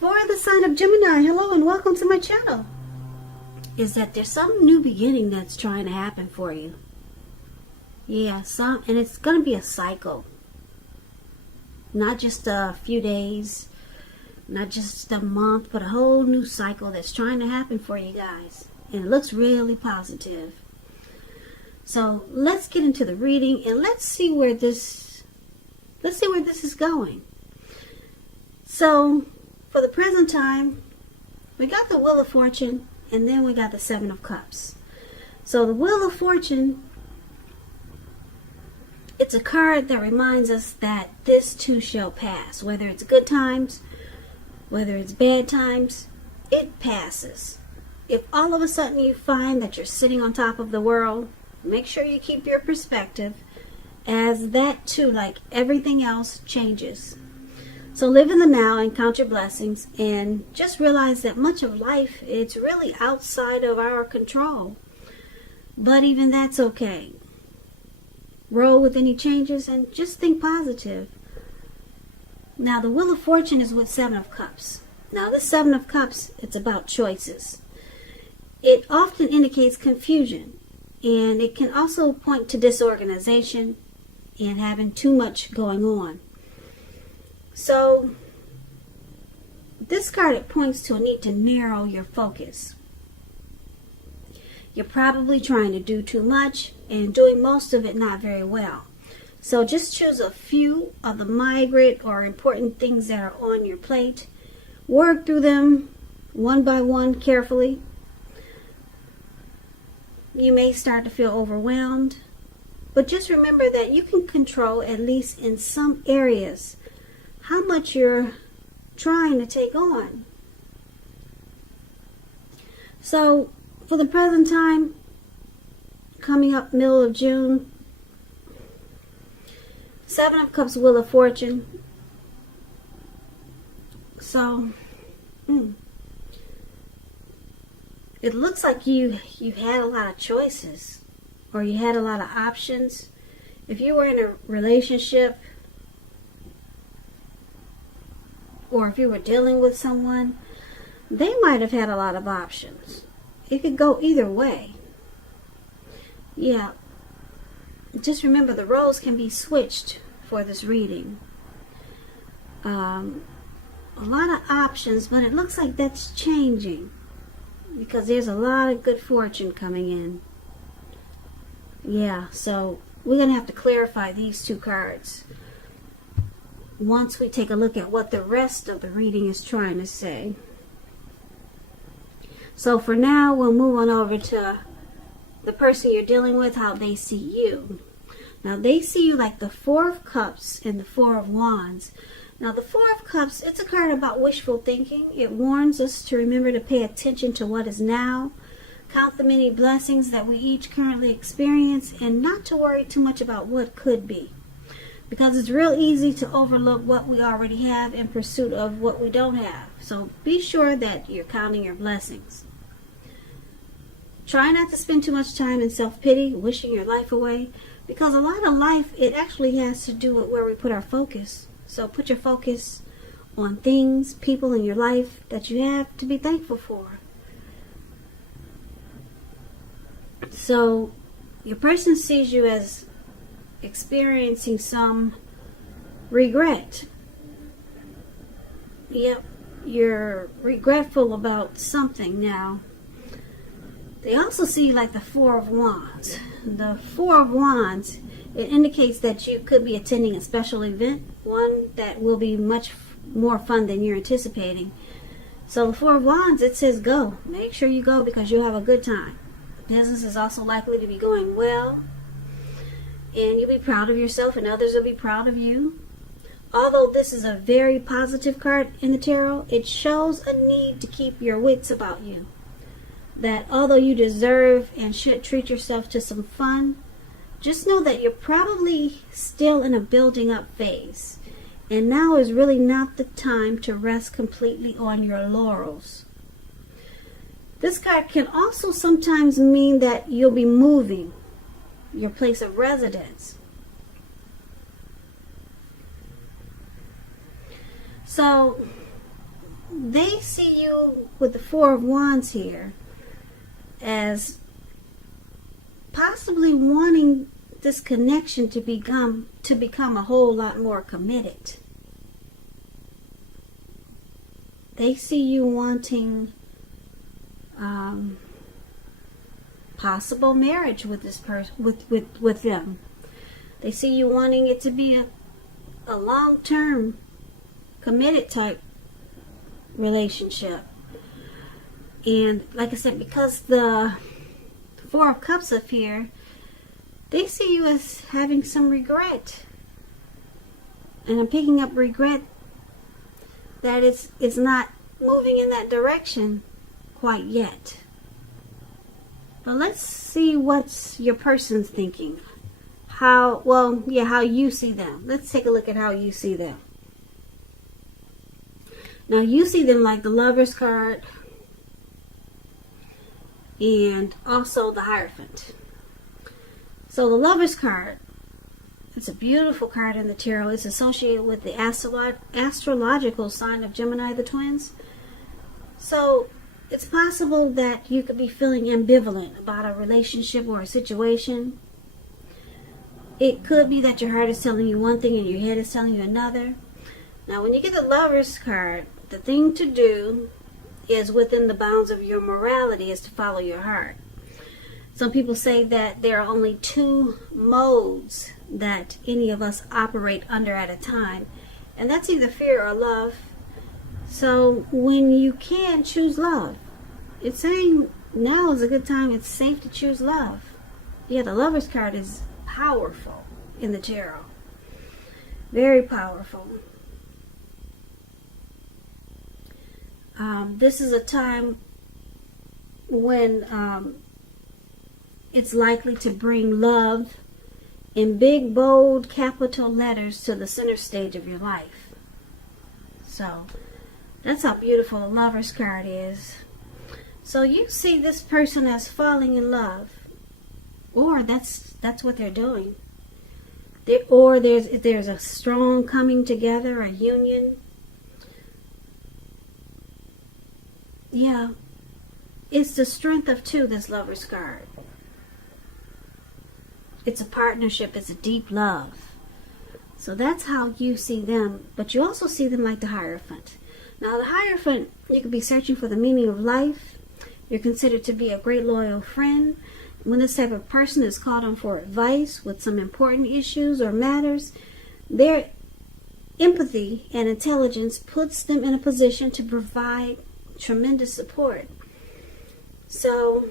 For the sign of Gemini, hello and welcome to my channel. Is that there's some new beginning that's trying to happen for you. Yeah, and it's going to be a cycle. Not just a few days, not just a month, but a whole new cycle that's trying to happen for you guys. And it looks really positive. So let's get into the reading and let's see where this is going. So for the present time, we got the Wheel of Fortune and then we got the Seven of Cups. So the Wheel of Fortune, it's a card that reminds us that this too shall pass. Whether it's good times, whether it's bad times, it passes. If all of a sudden you find that you're sitting on top of the world, make sure you keep your perspective, as that too, like everything else, changes. So live in the now and count your blessings, and just realize that much of life, it's really outside of our control. But even that's okay. Roll with any changes and just think positive. Now the Wheel of Fortune is with Seven of Cups. Now this Seven of Cups, it's about choices. It often indicates confusion, and it can also point to disorganization and having too much going on. So this card, it points to a need to narrow your focus. You're probably trying to do too much and doing most of it not very well. So just choose a few of the migrate or important things that are on your plate. Work through them one by one carefully. You may start to feel overwhelmed, but just remember that you can control, at least in some areas, how much you're trying to take on. So for the present time, coming up middle of June, Seven of Cups, Wheel of Fortune. So it looks like you had a lot of choices, or you had a lot of options. If you were in a relationship, or if you were dealing with someone, they might have had a lot of options. It could go either way. Yeah. Just remember, the roles can be switched for this reading. A lot of options, but it looks like that's changing, because there's a lot of good fortune coming in. Yeah, so we're going to have to clarify these two cards once we take a look at what the rest of the reading is trying to say. So for now, we'll move on over to the person you're dealing with, how they see you. Now they see you like the Four of Cups and the Four of Wands. Now the Four of Cups, it's a card about wishful thinking. It warns us to remember to pay attention to what is now, count the many blessings that we each currently experience, and not to worry too much about what could be. Because it's real easy to overlook what we already have in pursuit of what we don't have. So be sure that you're counting your blessings. Try not to spend too much time in self-pity, wishing your life away, because a lot of life, it actually has to do with where we put our focus. So put your focus on things, people in your life that you have to be thankful for. So your person sees you as experiencing some regret. Yep, you're regretful about something now. They also see you like the Four of Wands. The Four of Wands, it indicates that you could be attending a special event, one that will be much more fun than you're anticipating. So the Four of Wands, it says go. Make sure you go, because you'll have a good time. Business is also likely to be going well, and you'll be proud of yourself and others will be proud of you. Although this is a very positive card in the tarot, it shows a need to keep your wits about you. That although you deserve and should treat yourself to some fun, just know that you're probably still in a building up phase. And now is really not the time to rest completely on your laurels. This card can also sometimes mean that you'll be moving your place of residence. So they see you with the Four of Wands here as possibly wanting this connection to become a whole lot more committed. They see you wanting possible marriage with this person, with them. They see you wanting it to be a long-term, committed type relationship. And like I said, because the Four of Cups up here, they see you as having some regret. And I'm picking up regret that it's not moving in that direction quite yet. But let's see what's your person's thinking. How you see them. Let's take a look at how you see them. Now you see them like the Lover's card and also the Hierophant. So the Lover's card, it's a beautiful card in the tarot. It's associated with the astrological sign of Gemini, the twins. So it's possible that you could be feeling ambivalent about a relationship or a situation. It could be that your heart is telling you one thing and your head is telling you another. Now, when you get the Lover's card, the thing to do is within the bounds of your morality is to follow your heart. Some people say that there are only two modes that any of us operate under at a time, and that's either fear or love. So when you can choose love, it's saying now is a good time. It's safe to choose love. Yeah, the Lover's card is powerful in the tarot. Very powerful. This is a time when it's likely to bring love in big, bold, capital letters to the center stage of your life. So that's how beautiful the Lover's card is. So you see this person as falling in love, or that's what they're doing. There's a strong coming together, a union. Yeah, it's the strength of two, this Lover's card. It's a partnership, it's a deep love. So that's how you see them, but you also see them like the Hierophant. Now the Hierophant, you could be searching for the meaning of life. You're considered to be a great loyal friend. When this type of person is called on for advice with some important issues or matters, their empathy and intelligence puts them in a position to provide tremendous support. So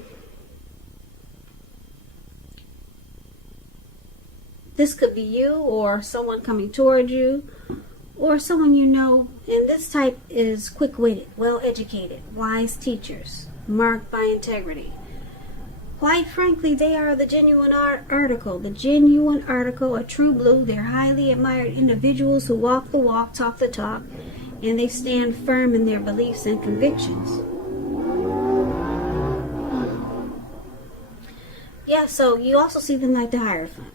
this could be you or someone coming toward you or someone you know, and this type is quick-witted, well-educated, wise teachers, marked by integrity. Quite frankly, they are the genuine article, a true blue. They're highly admired individuals who walk the walk, talk the talk, and they stand firm in their beliefs and convictions. Yeah, so you also see them like the Hierophant.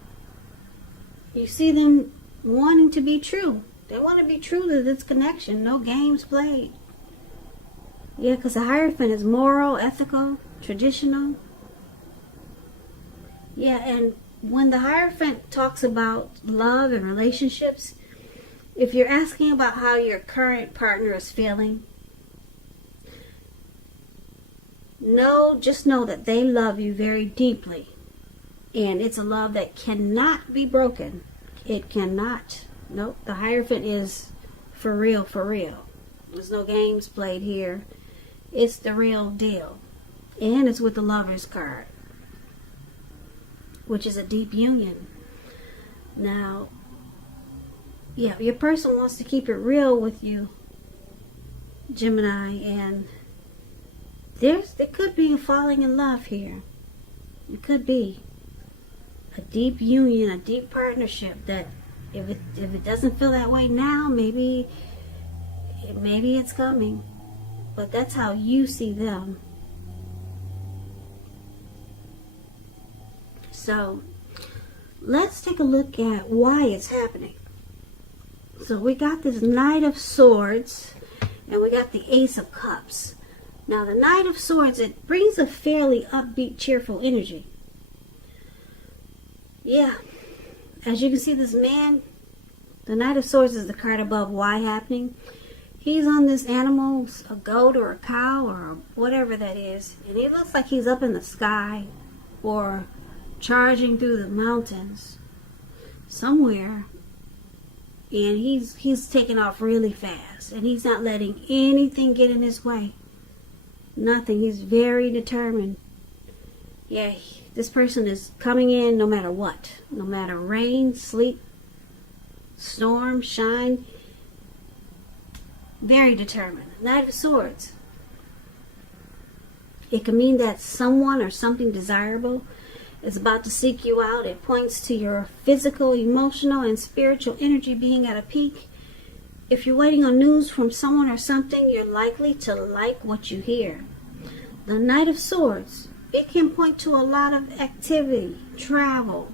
You see them wanting to be true. They want to be true to this connection. No games played. Yeah, because the Hierophant is moral, ethical, traditional. Yeah, and when the Hierophant talks about love and relationships, if you're asking about how your current partner is feeling, just know that they love you very deeply. And it's a love that cannot be broken. It cannot. Nope, the Hierophant is for real, for real. There's no games played here. It's the real deal. And it's with the Lover's card, which is a deep union. Now, yeah, your person wants to keep it real with you, Gemini, and there could be a falling in love here. It could be a deep union, a deep partnership that if it doesn't feel that way now, maybe it's coming. But that's how you see them. So let's take a look at why it's happening. So we got this Knight of Swords, And we got the Ace of Cups. Now the Knight of Swords, it brings a fairly upbeat, cheerful energy. Yeah, as you can see, this man, the Knight of Swords is the card above why happening. He's on this animal, a goat or a cow or whatever that is, and he looks like he's up in the sky or charging through the mountains somewhere, and he's taking off really fast, and he's not letting anything get in his way. Nothing. He's very determined. Yeah, this person is coming in no matter what, no matter rain, sleet, storm, shine. Very determined. Knight of Swords. It can mean that someone or something desirable is about to seek you out. It points to your physical, emotional, and spiritual energy being at a peak. If you're waiting on news from someone or something, you're likely to like what you hear. The Knight of Swords, it can point to a lot of activity, travel,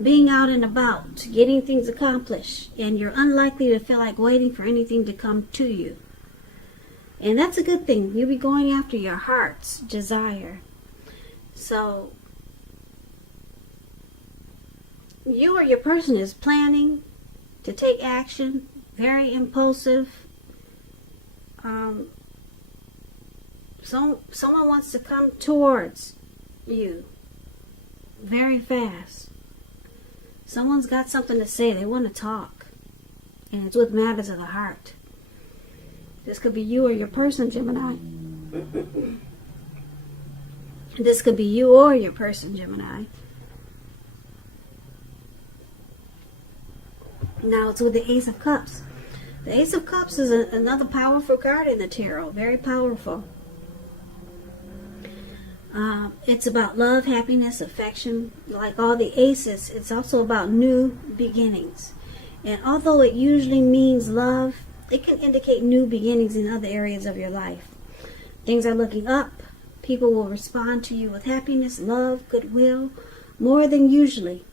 being out and about, getting things accomplished, and you're unlikely to feel like waiting for anything to come to you. And that's a good thing. You'll be going after your heart's desire. So, you or your person is planning to take action, very impulsive. Someone wants to come towards you very fast. Someone's got something to say. They want to talk. And it's with matters of the heart. This could be you or your person, Gemini. This could be you or your person, Gemini. Now it's with the Ace of Cups. The Ace of Cups is another powerful card in the tarot. Very powerful. It's about love, happiness, affection. Like all the aces, it's also about new beginnings. And although it usually means love, it can indicate new beginnings in other areas of your life. Things are looking up. People will respond to you with happiness, love, goodwill, more than usually.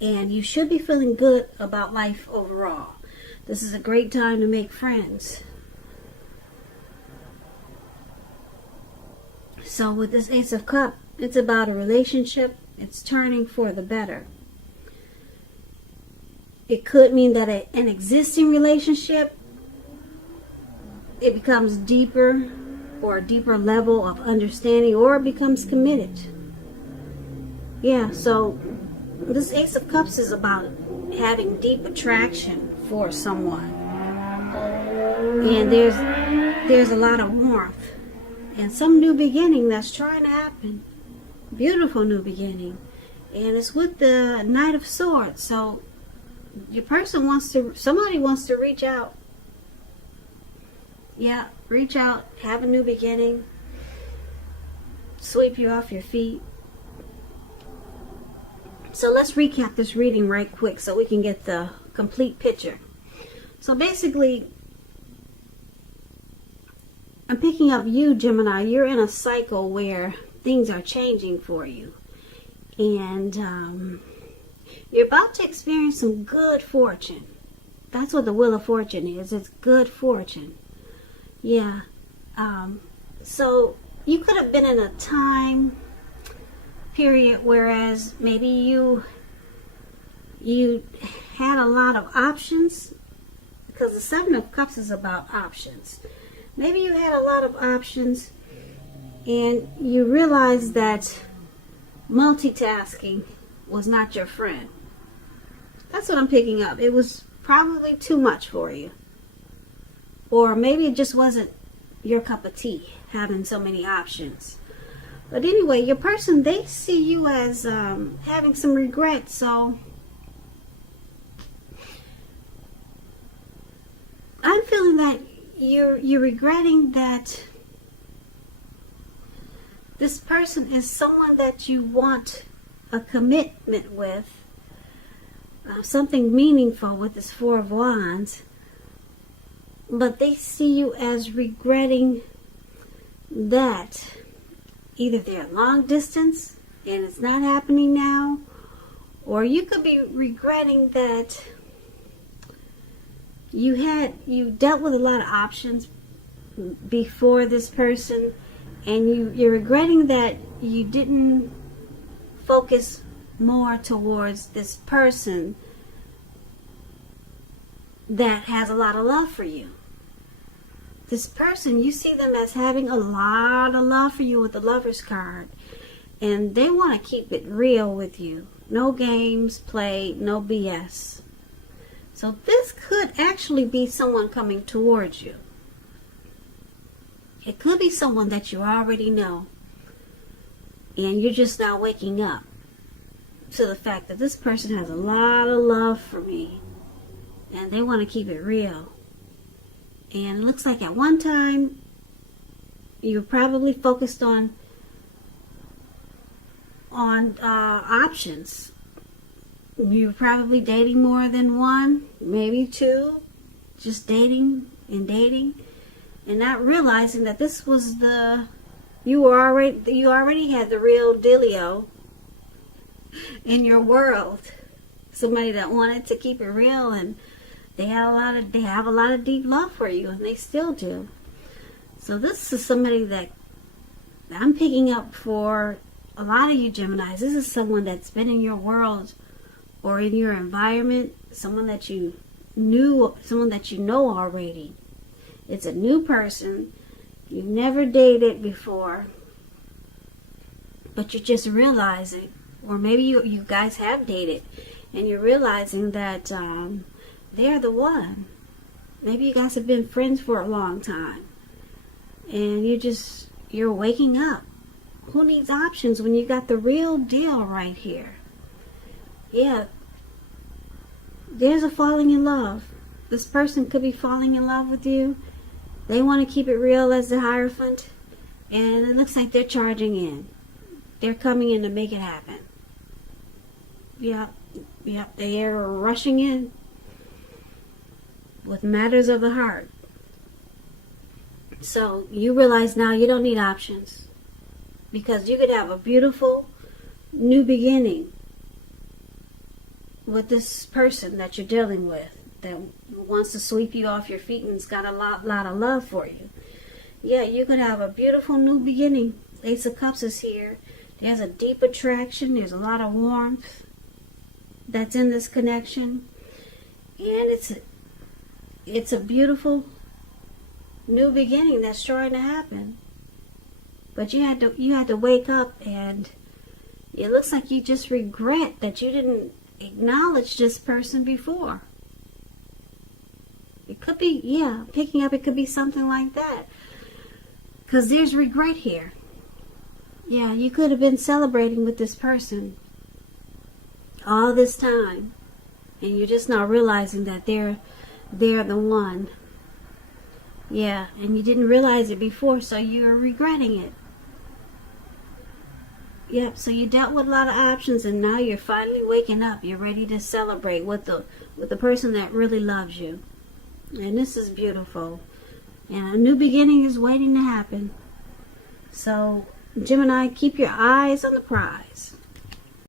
And you should be feeling good about life overall. This is a great time to make friends. So with this Ace of Cups, it's about a relationship. It's turning for the better. It could mean that an existing relationship, it becomes deeper or a deeper level of understanding, or it becomes committed. Yeah, so this Ace of Cups is about having deep attraction for someone. And there's a lot of warmth. And some new beginning that's trying to happen. Beautiful new beginning. And it's with the Knight of Swords. So your person somebody wants to reach out. Yeah, reach out, have a new beginning, sweep you off your feet. So let's recap this reading right quick so we can get the complete picture. So basically, I'm picking up you, Gemini. You're in a cycle where things are changing for you. And you're about to experience some good fortune. That's what the Wheel of Fortune is. It's good fortune. Yeah. So you could have been in a time period whereas maybe you had a lot of options, because the Seven of Cups is about options. Maybe you had a lot of options and you realized that multitasking was not your friend. That's what I'm picking up. It was probably too much for you. Or maybe it just wasn't your cup of tea, having so many options. But anyway, your person, they see you as having some regret. So I'm feeling that you're regretting that this person is someone that you want a commitment with, something meaningful with this Four of Wands, but they see you as regretting that either they're long distance and it's not happening now, or you could be regretting that you dealt with a lot of options before this person, and you're regretting that you didn't focus more towards this person that has a lot of love for you. This person, you see them as having a lot of love for you with the Lover's card, and they want to keep it real with you. No games played, no BS. So this could actually be someone coming towards you. It could be someone that you already know, and you're just now waking up to the fact that this person has a lot of love for me, and they want to keep it real. And it looks like at one time you're probably focused on options. You're probably dating more than one, maybe two, just dating, and not realizing that this was you already had the real dealio in your world. Somebody that wanted to keep it real, and they have a lot of deep love for you, and they still do. So this is somebody that I'm picking up for a lot of you Geminis. This is someone that's been in your world or in your environment, someone that you know already. It's a new person. You've never dated before, but you're just realizing, or maybe you guys have dated, and you're realizing that they're the one. Maybe you guys have been friends for a long time, and you're waking up. Who needs options when you got the real deal right here? Yeah, there's a falling in love. This person could be falling in love with you. They want to keep it real as the Hierophant, and it looks like they're charging in. They're coming in to make it happen. Yep, they're rushing in with matters of the heart. So you realize now you don't need options, because you could have a beautiful new beginning with this person that you're dealing with, that wants to sweep you off your feet and's got a lot of love for you. Yeah, you could have a beautiful new beginning. Ace of Cups is here. There's a deep attraction. There's a lot of warmth that's in this connection, and it's a beautiful new beginning that's trying to happen. But you had to wake up, and it looks like you just regret that you didn't acknowledge this person before. It could be, picking up, it could be something like that, because there's regret here. Yeah, you could have been celebrating with this person all this time, and you're just now realizing that they're the one. Yeah, and you didn't realize it before, so you're regretting it. Yep, so you dealt with a lot of options, and now you're finally waking up. You're ready to celebrate with the person that really loves you. And this is beautiful. And a new beginning is waiting to happen. So, Gemini, keep your eyes on the prize.